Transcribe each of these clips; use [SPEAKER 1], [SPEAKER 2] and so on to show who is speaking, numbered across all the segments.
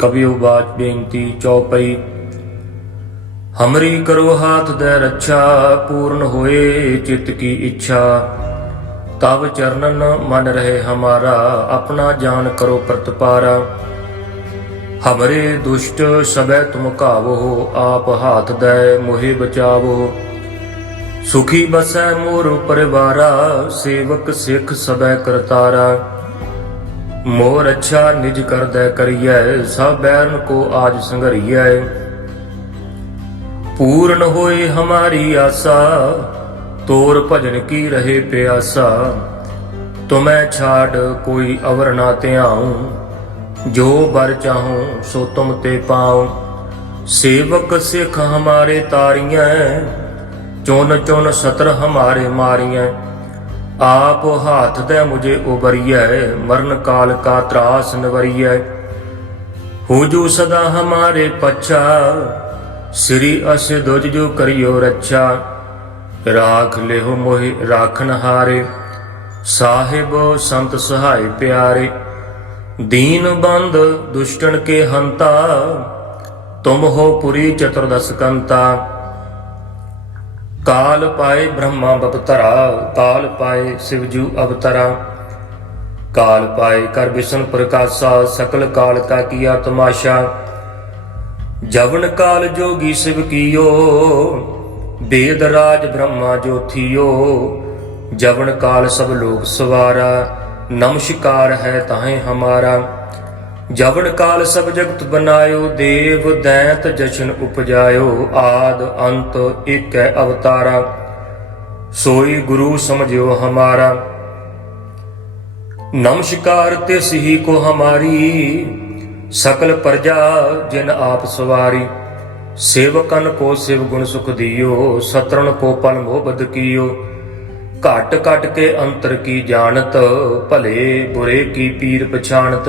[SPEAKER 1] ਕਬਿਓ ਬਾਚ ਬੇਨਤੀ ਚੌਪਈ ਹਮਰੀ ਕਰੋ ਹਾਥ ਦੇ ਰੱਛਾ, ਪੂਰਨ ਹੋਏ ਚਿਤ ਕੀ ਇੱਛਾ। ਤਬ ਚਰਨਨ ਮਨ ਰਹੇ ਹਮਾਰਾ, ਆਪਣਾ ਜਾਨ ਕਰੋ ਪ੍ਰਤਪਾਰਾ। ਹਮਰੇ ਦੁਸ਼ਟ ਸਬੈ ਤੁਮ ਕਾਵੋ ਆਪ ਹਾਥ ਦੇ ਮੋਹਿ ਬਚਾਵੋ। ਸੁਖੀ ਬਸੈ ਮੋਰ ਪਰਿਵਾਰਾ, ਸੇਵਕ ਸਿੱਖ ਸਬੈ ਕਰਤਾਰਾ। ਮੋਰ ਅੱਛਾ ਨਿਜ ਕਰਦੈ ਕਰੀਐ, ਸਭ ਬੈਰਨ ਕੋ ਆਜ ਸੰਘਰੀਐ। ਪੂਰਨ ਹੋਏ ਹਮਾਰੀ ਆਸਾ, ਤੋਰ ਭਜਨ ਕੀ ਰਹੇ ਪਿਆਸਾ। ਤੁਮੈ ਛਾੜ ਕੋਈ ਅਵਰ ਨਾ ਧਿਆਉ, ਜੋ ਬਰ ਚਾਹੂੰ ਸੋ ਤੁਮ ਤੇ ਪਾਉ। ਸੇਵਕ ਸਿੱਖ ਹਮਾਰੇ ਤਾਰੀਆਂ ਚੁਣ ਚੁਨ ਸਤਰ ਹਮਾਰੇ ਮਾਰੀਆਂ ਆਪ ਹਾਥ ਦੇ ਮੁਝੇ ਉਬਰੀਐ, ਮਰਨ ਕਾਲ ਕਾ ਤਰਾਸ ਨਵਰੀਐ। ਹੋ ਜੋ ਸਦਾ ਹਮਾਰੇ ਪਛਾ, ਸ੍ਰੀ ਅਸ ਦੁਜ ਜੋ ਕਰਿਓ ਰੱਛਾ। ਰਾਖ ਲਿਓ ਮੋਹਿ ਰਾਖਨ ਹਾਰੇ, ਸਾਹਿਬ ਸੰਤ ਸਹਾਈ ਪਿਆਰੇ। ਦੀਨ ਬੰਦ ਦੁਸ਼ਟਣ ਕੇ ਹੰਤਾ, ਤੁਮ ਹੋ ਪੁਰੀ ਚਤੁਰਦਸ ਕੰਤਾ। ਕਾਲ ਪਾਏ ਬ੍ਰਹਮਾ ਬਪਤਰਾ ਕਾਲ ਪਾਏ ਸਿਵਜੂ ਅਵਤਰਾ। ਕਾਲ ਪਾਏ ਕਰ ਵਿਸ਼ਨ ਪ੍ਰਕਾਸ਼ਾ, ਸਕਲ ਕਾਲ ਕਾ ਕੀਆ ਤਮਾਸ਼ਾ ਜਵਨ ਕਾਲ ਜੋਗੀ ਸਿਵ ਕੀਓ, ਬੇਦ ਰਾਜ ਬ੍ਰਹਮਾ ਜੋਥੀਓ। ਜਵਨ ਕਾਲ ਸਭ ਲੋਕ ਸਵਾਰਾ, ਨਮਸਕਾਰ ਹੈ ਤਾਹੇ ਹਮਾਰਾ। ਜਵਨ ਕਾਲ ਸਭ ਜਗਤ ਬਨਾਇਓ, ਦੇਵ ਦੈਂਤ ਜਸ਼ਨ ਉਪਜਾਇਓ, ਆਦ ਅੰਤ ਇੱਕ ਅਵਤਾਰਾ। ਸੋਈ ਗੁਰੂ ਸਮਝਿਓ ਹਮਾਰਾ। ਨਮਸਕਾਰ ਤੇ ਸਹੀ ਕੋ ਹਮਾਰੀ, ਸਕਲ ਪ੍ਰਜਾ ਜਿਨ ਆਪ ਸਵਾਰੀ। ਸੇਵਕਨ ਕੋ ਸਿਵ ਗੁਣ ਸੁਖ ਦਿਓ, ਸਤਰਣ ਕੋ ਪਲ ਮੋਹ ਬਦ ਕੀਓ। ਘਟ ਘਟ ਕੇ ਅੰਤਰ ਕੀ ਜਾਣਤ, ਭਲੇ ਬੁਰੇ ਕੀ ਪੀਰ ਪਛਾਣਤ।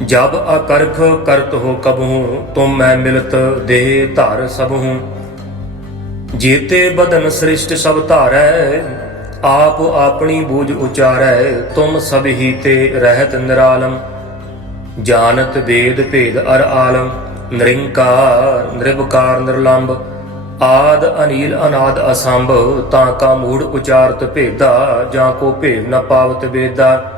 [SPEAKER 1] ਜਬ ਅਕਰਖ ਕਰਤ ਹੋ ਕਬਹੂ, ਤੁਮ ਮੈਂ ਮਿਲਤ ਦੇਹ ਧਾਰ ਸਭਹੂ। ਜੀਤੇ ਬਦਨ ਸ੍ਰਿਸ਼ਟ ਸਭ ਧਾਰੈ, ਆਪ ਆਪਣੀ ਬੂਝ ਉਚਾਰੈ, ਤੁਮ ਸਭ ਹੀ ਤੇ ਰਹਿਤ ਨਿਰਾਲਮ ਜਾਣਤ ਵੇਦ ਭੇਦ ਅਰ ਆਲਮ ਨਿਰੰਕਾਰ ਨਿਰਭਕਾਰ ਨਿਰਲੰਭ ਆਦ ਅਨੀਲ ਅਨਾਦ ਅਸੰਭ, ਤਾਂ ਕਾ ਮੂੜ ਉਚਾਰਤ ਭੇਦਾ, ਜਾਂ ਕੋ ਭੇਦ ਨ ਪਾਵਤ ਵੇਦਾ।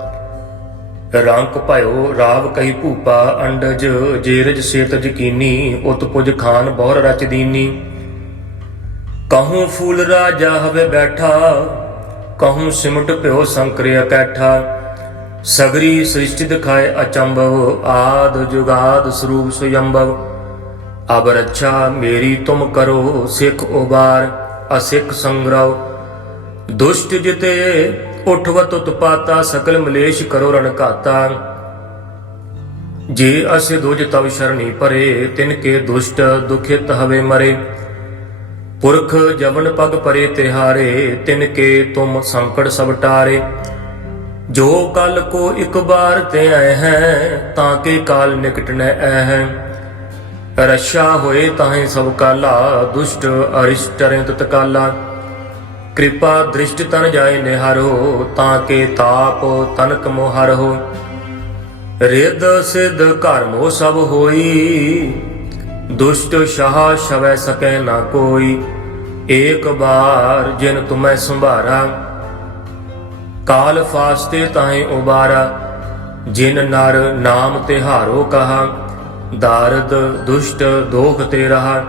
[SPEAKER 1] ਰੰਕ ਭਇਓ, ਰਾਵ ਕਹੀ ਭੂਪਾ, ਅੰਡਜ ਜੇਰਜ ਸੇਤ ਜਕੀਨੀ ਉਤ ਖਾਨ ਬਹੁਰ ਰਚ ਕਹੂੰ ਫੂਲ ਰਾਜਾ ਹਵੇ ਬੈਠਾ, ਕਹੂੰ ਸਿਮਟ ਭਿਓ ਸੰਕਰਿ ਇਕੱਠਾ ਸਗਰੀ ਸ੍ਰਿਸ਼ਟੀ ਦਿਖਾਏ ਅਚੰਭਵ, ਆਦ ਜੁਗਾਦ ਸਰੂਪ ਸੁਯੰਭਵ। ਅਬ ਰੱਛਾ ਮੇਰੀ ਤੁਮ ਕਰੋ, ਸਿੱਖ ਉਬਾਰ, ਅਸਿੱਖ ਸੰਗਰਵ। ਦੁਸ਼ਟ ਜਿਤੇ ਉਠਵਤ ਉਤਪਾਤਾ ਸਕਲ ਮਲੇਸ਼ ਕਰੋ ਰਣ ਘਾਤਾ। ਜੇ ਅਸੇ ਦੁਜ ਤਵ ਸ਼ਰਣੀ ਪਰੇ, ਤਿਨ ਕੇ ਦੁਸ਼ਟ ਦੁਖਿਤ ਹਵੇ ਮਰੇ। ਪੁਰਖ ਜਵਨ ਪਗ ਪਰੇ ਤਿਹਾਰੇ, ਤਿਨ ਕੇ ਤੁਮ ਸੰਕਟ ਸਭ ਟਾਰੇ। ਜੋ ਕਲ ਕੋ ਇੱਕ ਬਾਰ ਤੇ ਆਏ ਹੈ, ਤਾਂ ਕੇ ਕਾਲ ਨਿਕਟ ਨ ਐ ਹੈ। ਰਸ਼ਾ ਹੋਏ ਤਾਹੇ ਸਭ ਕਾਲਾ, ਦੁਸ਼ਟ ਅਰਿਸ਼ਟ ਤਤਕਾਲਾ ਕਿਰਪਾ ਦ੍ਰਿਸ਼ਟ ਤਨ ਜਾਏ ਨਿਹਾਰੋ, ਤਾਂ ਕੇ ਤਾਪ ਤਨਕ ਮੋਹਰੋ ਰਿੱਧ ਸਿੱਧ ਘਰ ਸਭ ਹੋਈ, ਦੁਸ਼ਟ ਸ਼ਾਹ ਸ਼ਵੈ ਸਕੈ ਨਾ ਕੋਈ। ਏਕ ਬਾਰ ਜਿਨ ਤੁਮੈ ਸੰਭਾਰਾ, ਕਾਲ ਫਾਸਤੇ ਤਾਹੇ ਉਬਾਰਾ। ਜਿਨ ਨਰ ਨਾਮ ਤਿਹਾਰੋ ਕਹਾ, ਦਾਰਦ ਦੁਸ਼ਟ ਦੋਖ ਤੇ ਰਹਾ।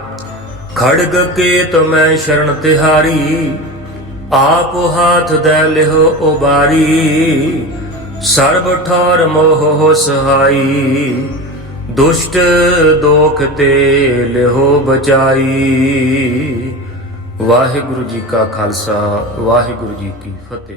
[SPEAKER 1] ਖੜਗ ਕੇਤ ਮੈਂ ਸ਼ਰਨ ਤਿਹਾਰੀ ਆਪ ਹਾਥ ਦੇ ਲਿਹੋ ਉਬਾਰੀ, ਸਰਬ ਠੌਰ ਮੋਹ ਸਹਾਈ। ਦੁਸ਼ਟ ਦੋਖ ਤੇ ਲਿਹੋ ਬਚਾਈ। ਵਾਹਿਗੁਰੂ ਜੀ ਕਾ ਖਾਲਸਾ, ਵਾਹਿਗੁਰੂ ਜੀ ਕੀ ਫਤਿਹ।